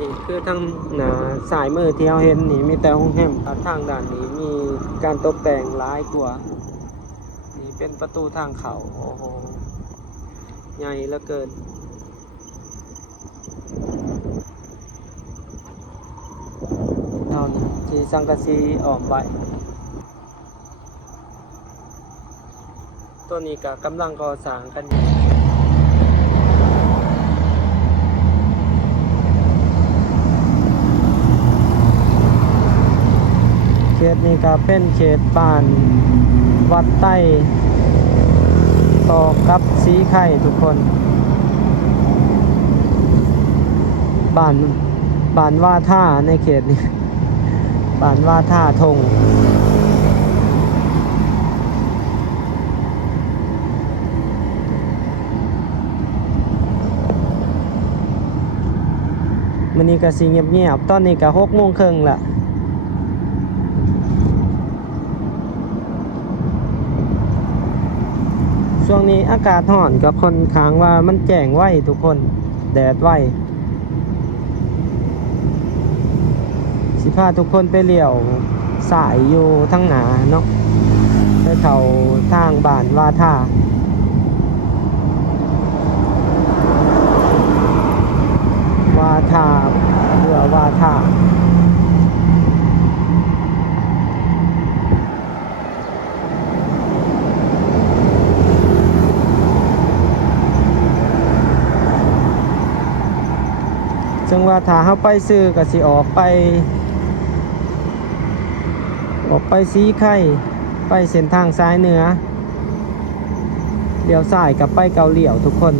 นี่คือทางหน้าสายมือที่เราเห็นนี่มีแต่ห้องแฮมทางด้านนี้มีการตกแต่งหลายกว่านี่เป็นประตูทางเข้าโอ้โหใหญ่เหลือเกินเท่านี้ที่สังกะสีออกไปตัวนี้ก็กำลังก่อสร้างกันอยู่เขตนี้ก็เป็นเขตบ้านวัดใต้ต่อกับสีไข่ทุกคนบ้านว่าท่าในเขตนี้บ้านว่าท่าทงมื้อนี้ก็สิเงียบๆตอนนี้ก็6:30ละช่วงนี้อากาศร้อนก็ค่อนข้างว่ามันแจ้งไว้ทุกคนแดดไว้สิพาทุกคนไปเลี้ยวสายอยู่ทั้งหนาเนาะไปเข้าทางบ้านว่าท่าเรือว่าท่าซึ่งว่าถ้าเฮาไปซื้อก็สิออกไปสีไข่ไปเส้นทางซ้ายเหนือเลี้ยวซ้ายกับไปเกาเหลี่ยวทุกคน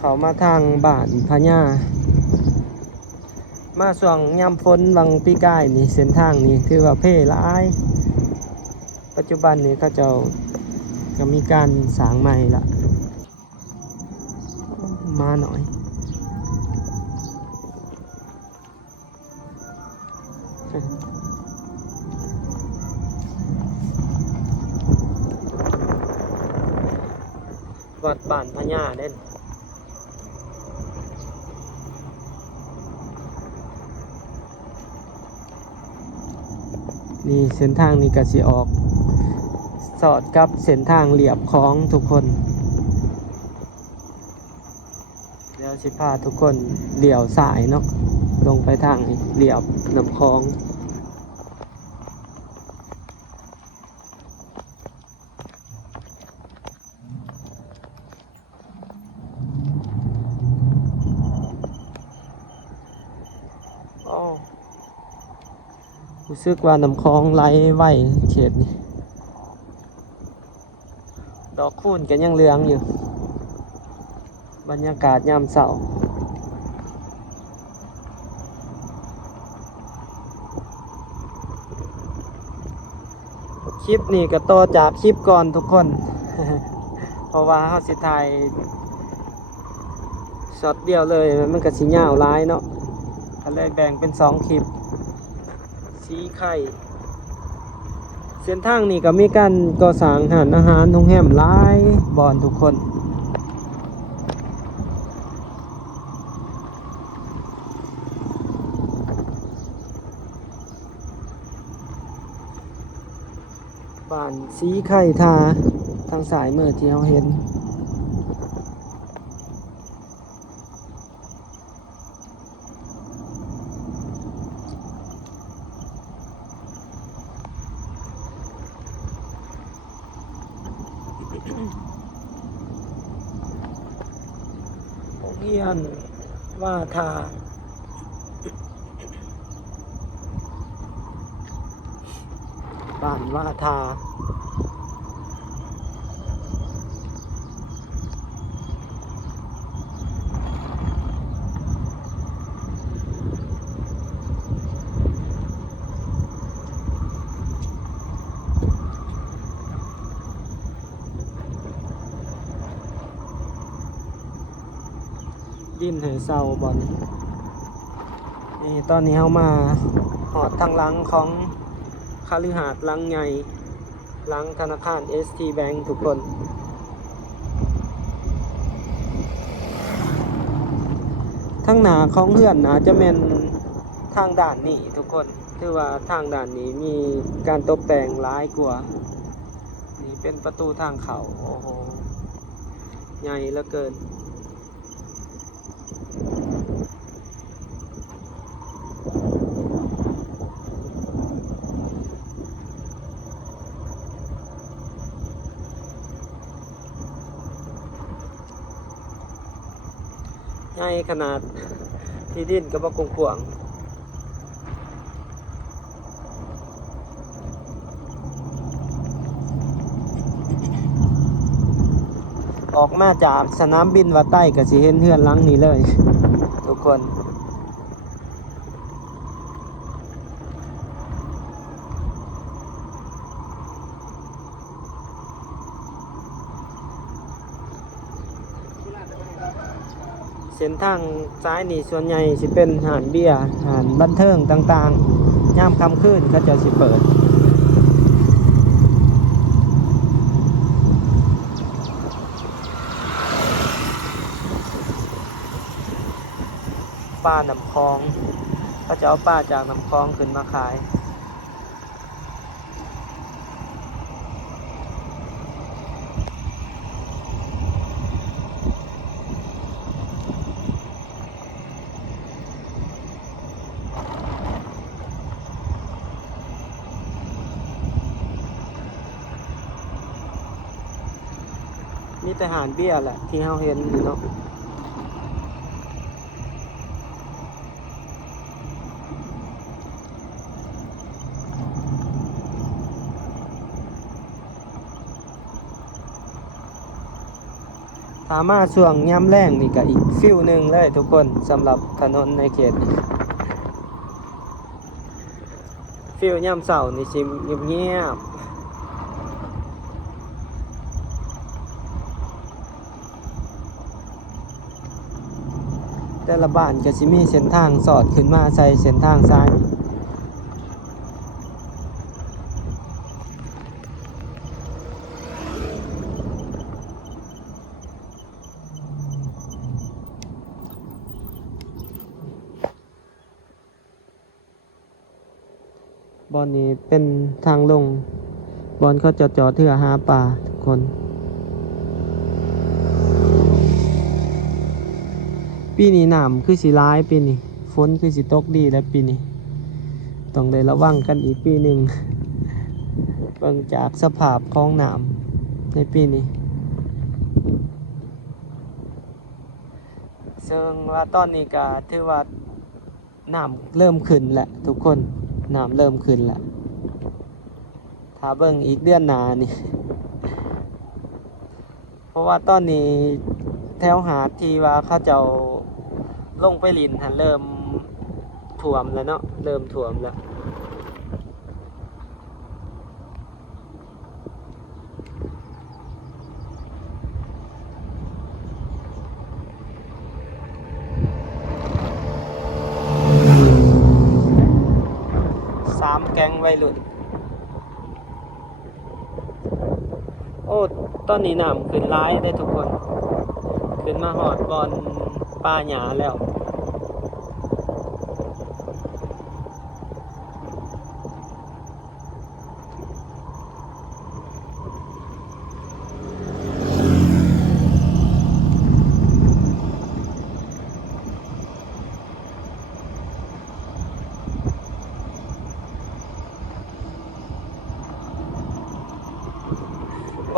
เขามาทางบ้านพญามาส่วงยามฝนวังปีกายนี่เส้นทางนี้ถือว่าเพ่หลายปัจจุบันนี้เขาเจ้าก็มีการสร้างใหม่ละมาหน่อยวัดบ้านพญาเด่นนี่เส้นทางนี้ก็สิออกสอดกับเส้นทางเหลียบคลองทุกคนเดี๋ยวสิพาทุกคนเลี้ยวสายเนาะลงไปทางเหลียบน้ำคลองรู้สึกว่าน้ำคลองไหลไหวเขตนี้ดอกคูณกันยังเหลืองอยู่บรรยากาศยามเช้าคลิปนี้ก็ต่อจากคลิปก่อนทุกคน เพราะว่าเขาสิถ่ายช็อตเดียวเลยมันก็สิยาวหลายเนาะก็เลยแบ่งเป็น2 คลิปสีไข่เส้นทางนี้ก็มีการก่อสร้างร้านอาหารโรงแรมหลายบอนทุกคนบ้านสีไข่ทางสายมือที่เราเห็นโรงเรียนว่าทาบ้านว่าทา ดินให้เศร้าบอลนี่ตอนนี้เฮามาหอดทางหลังของคฤหาสน์หลังใหญ่หลังธนาคาร ST Bank ทุกคนทางหน้าของเฮือนน่าจะเป็นทางด้านนี้ทุกคนถือว่าทางด้านนี้มีการตกแต่งหลายกว่านี่เป็นประตูทางเข้าโอ้โหใหญ่เหลือเกินใหญ่ขนาดที่ดินก็บ่กว้างออกมาจากสนามบินวัดใต้ก็สิเห็นเฮือนหลังนี้เลยทุกคนเส้นทางซ้ายนี่ส่วนใหญ่สิเป็นหานเบียร์หานบันเทิงต่างๆย่ามค่ำคืนเขาจะสิเปิดปลาน้ำคลองเขาจะเอาปลาจากน้ำคลองขึ้นมาขายมีแต่หานเบี้ยแหละที่เราเห็นอยู่เนาะถ้ามาช่วงย่ำแรงนี่ก็อีกฟิวหนึ่งเลยทุกคนสำหรับถนนในเขตฟิวย่ำเสาร์นี่สิเงียบแต่ละบ้านก็สิมีเส้นทางสอดขึ้นมาใส่เส้นทางซ้ายบอนนี้เป็นทางลงบอนเขาจอดเถื่อหาปลาทุกคนปีนี้น้ำคือสิร้ายปีนี้ฝนคือสิตกดีแล้วปีนี้ต้องได้ระวังกันอีกปีหนึ่งเบิ่งจากสภาพของน้ำในปีนี้ซึ่งว่าตอนนี้ก็ถือว่าน้ำเริ่มขึ้นแหละทุกคนน้ำเริ่มขึ้นแหละถ้าเบิ่งอีกเดือนหน้านี่เพราะว่าตอนนี้แถวหาดที่ว่าเขาเจ้าลงไปลินหันเริ่มท่วมแล้วเนาะเริ่มท่วมแล้ว3 แก๊งวัยรุ่นโอ้ตอนนี้น้ำขึ้นร้ายได้ทุกคนขึ้นมาหอดบอนป่าหญ้าแล้ว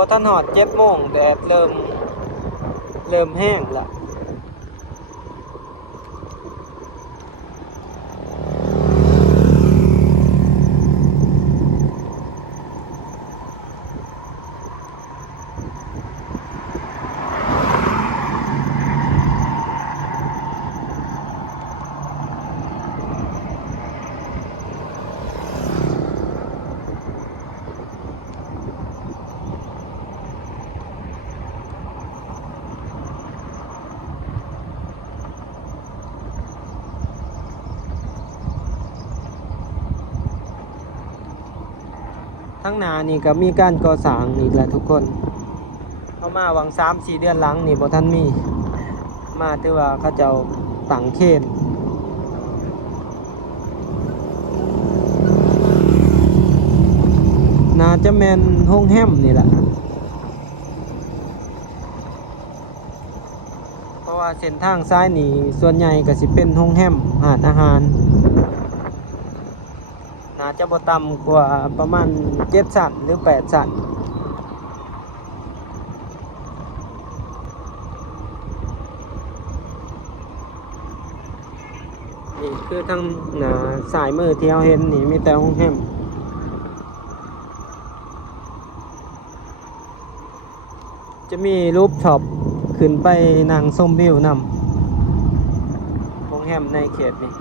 พอท่านหอด7 โมงแดดเริ่มแห้งละ ทั้งหน้านี่ก็มีการก่อสร้างนี่แหละทุกคนเข้ามาวัง3-4 เดือนหลังนี่บ่ทันมีมาถือว่าเขาเจ้าตั้งเขตน่าจะแม่นโรงแรมนี่แหละเพราะว่าเส้นทางซ้ายนี่ส่วนใหญ่ก็สิเป็นโรงแรมร้านอาหารน่าจะบ่ต่ำกว่าประมาณ7 ชั้นหรือ8 ชั้นนี่คือทางหน้าสายมือที่เราเห็นนี่มีแต่โรงแรมจะมีรูปช็อปขึ้นไปนั่งชมวิวนำโรงแรมในเขตนี่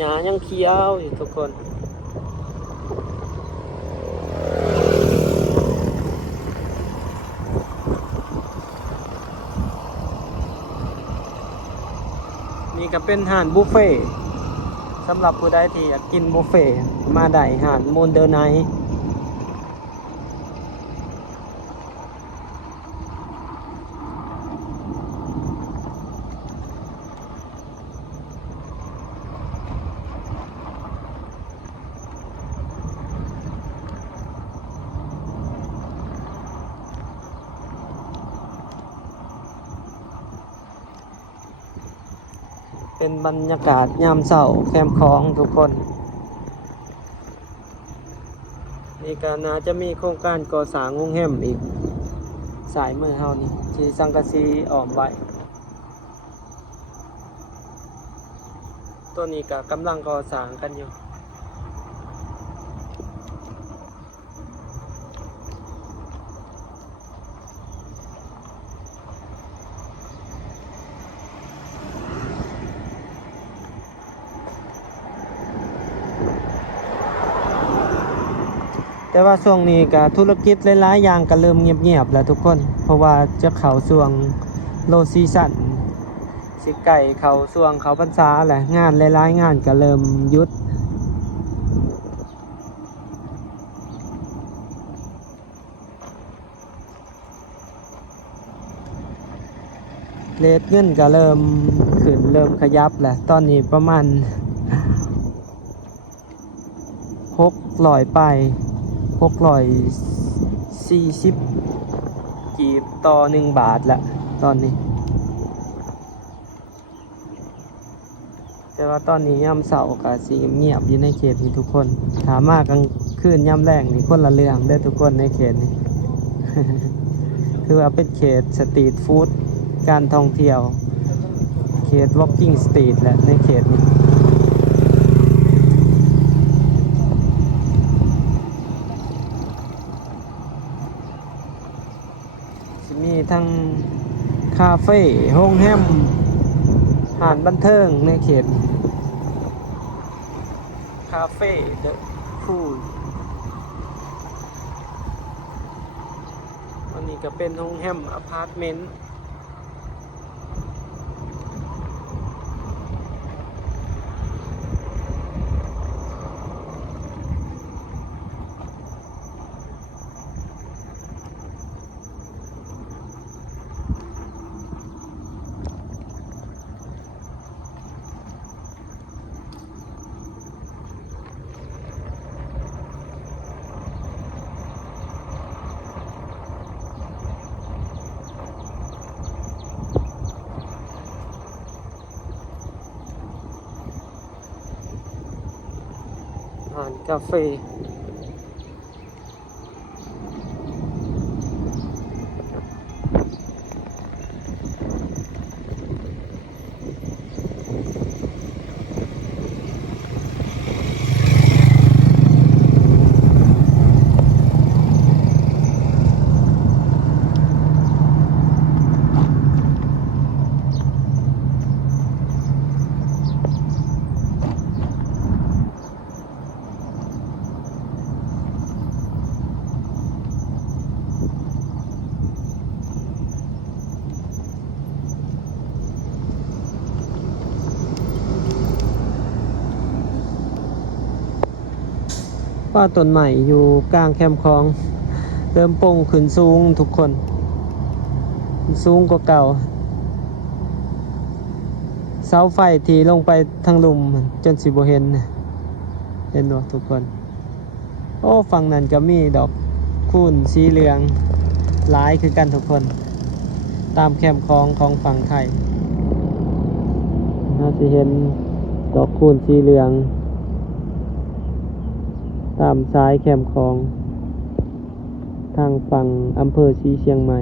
หญ้ายังเขียวอยู่ทุกคนนี่ก็เป็นห้านบุฟเฟ่ต์สำหรับผู้ใดที่อยากกินบุฟเฟ่ต์มาได้ห้านโมนเดอร์ไนท์เป็นบรรยากาศยามเช้าแคมป์ของทุกคนนี่ก็น่าจะมีโครงการก่อสร้างโรงแรมอีกสายมือเฮานี่ที่สังกะสีอ้อมไว้ตัวนี้ก็กำลังก่อสร้างกันอยู่แต่ว่าช่วงนี้ก็ธุรกิจหลายๆอย่างก็เริ่มเงียบๆแล้วทุกคนเพราะว่าจะเข้าช่วงโลซีซั่นสิไก่เข้าช่วงเข้าพรรษาแหละงานหลายๆงานก็เริ่มหยุดเรทเงินก็เริ่มขึ้นเริ่มขยับแหละตอนนี้ประมาณ600ไป640กีบต่อ1 บาทละตอนนี้แต่ว่าตอนนี้ยามเสาร์ก็สิเงียบอยู่ในเขตนี้ทุกคนถามมากกลางคืนยามแรงนี่คนละเรื่องเด้อทุกคนในเขตนี้ คือว่าเป็นเขตสตรีทฟู้ดการท่องเที่ยวเขต walking street แหละในเขตนี้มีทั้งคาเฟ่โรงแรมร้านบันเทิงในเขตคาเฟ่เดอะฟูดอันนี้ก็เป็นโรงแรมอพาร์ตเมนต์ร้านกาแฟ ว่าต้นใหม่อยู่กลางแคมป์คลองเริ่มโป่งขึ้นสูงทุกคนสูงกว่าเก่าเสาไฟที่ลงไปทางหลุมจนสิบ่เห็นเห็นบ่ทุกคนโอ้ฝั่งนั้นก็มีดอกคูณสีเหลืองหลายคือกันทุกคนตามแคมป์คลองของฝั่งไทยเราจะเห็นดอกคูณสีเหลืองตามซ้ายแคมป์คลองทางฝั่งอำเภอศรีเชียงใหม่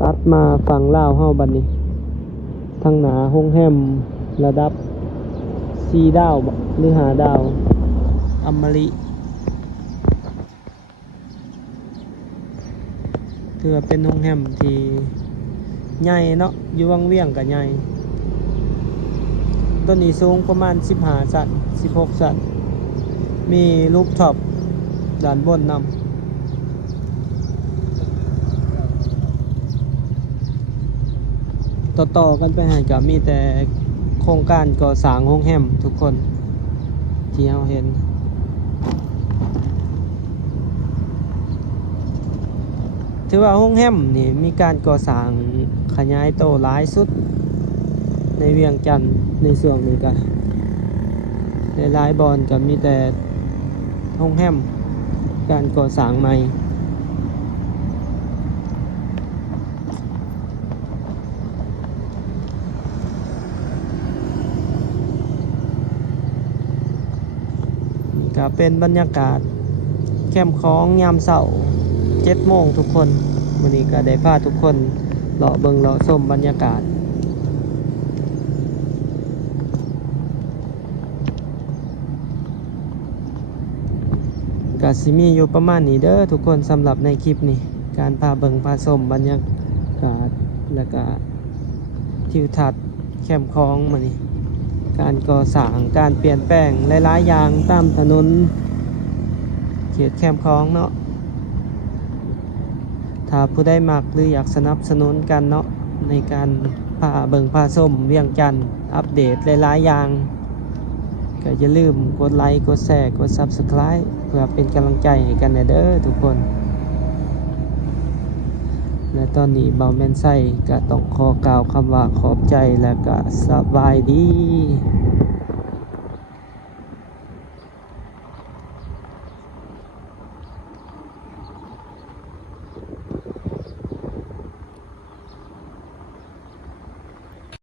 ตัดมาฝั่งลาวเฮาบัดนี้ทางหนาโรงแรมระดับ4ดาวหรือ5ดาวอมริถือว่าเป็นโรงแรมที่ใหญ่เนาะอยู่วังเวียงก็ใหญ่ต้นนี้สูงประมาณ15ชั้น16ชั้นมีรูฟท็อปด้านบนนำต่อกันไปให้ก็มีแต่โครงการก่อสร้างโรงแรมทุกคนที่เราเห็นถือว่าโรงแรมนี่มีการก่อสร้างขยายโตหลายสุดในเวียงจันทน์ในส่วนนี้ก็หลายบอนก็มีแต่โรงแรมการก่อสร้างใหม่นี่ก็เป็นบรรยากาศแคมป์คลองยามเช้า7 โมงทุกคนวันนี้ก็ได้พาทุกคนเลาะเบิ่งเลาะชมบรรยากาศก็สิมีอยู่ประมาณนี้เด้อทุกคนสำหรับในคลิปนี้การพาเบิ่งพาชมบรรยากาศแล้วก็ทิวทัศน์แคมป์คลองมื้อนี้การก่อสร้างการเปลี่ยนแปลงหลายๆอย่างตามถนนเขตแคมป์คลองเนาะถ้าผู้ใดมักหรืออยากสนับสนุนกันเนาะในการพาเบิ่งพาชมเวียงจันทน์อัปเดตหลายๆอย่างก็อย่าลืมกดไลค์กดแชร์กด Subscribe เพื่อเป็นกำลังใจให้กันเด้อทุกคนและตอนนี้เบาแม่นไส้ก็ต้องขอกล่าวคำว่าขอบใจและก็สบายดี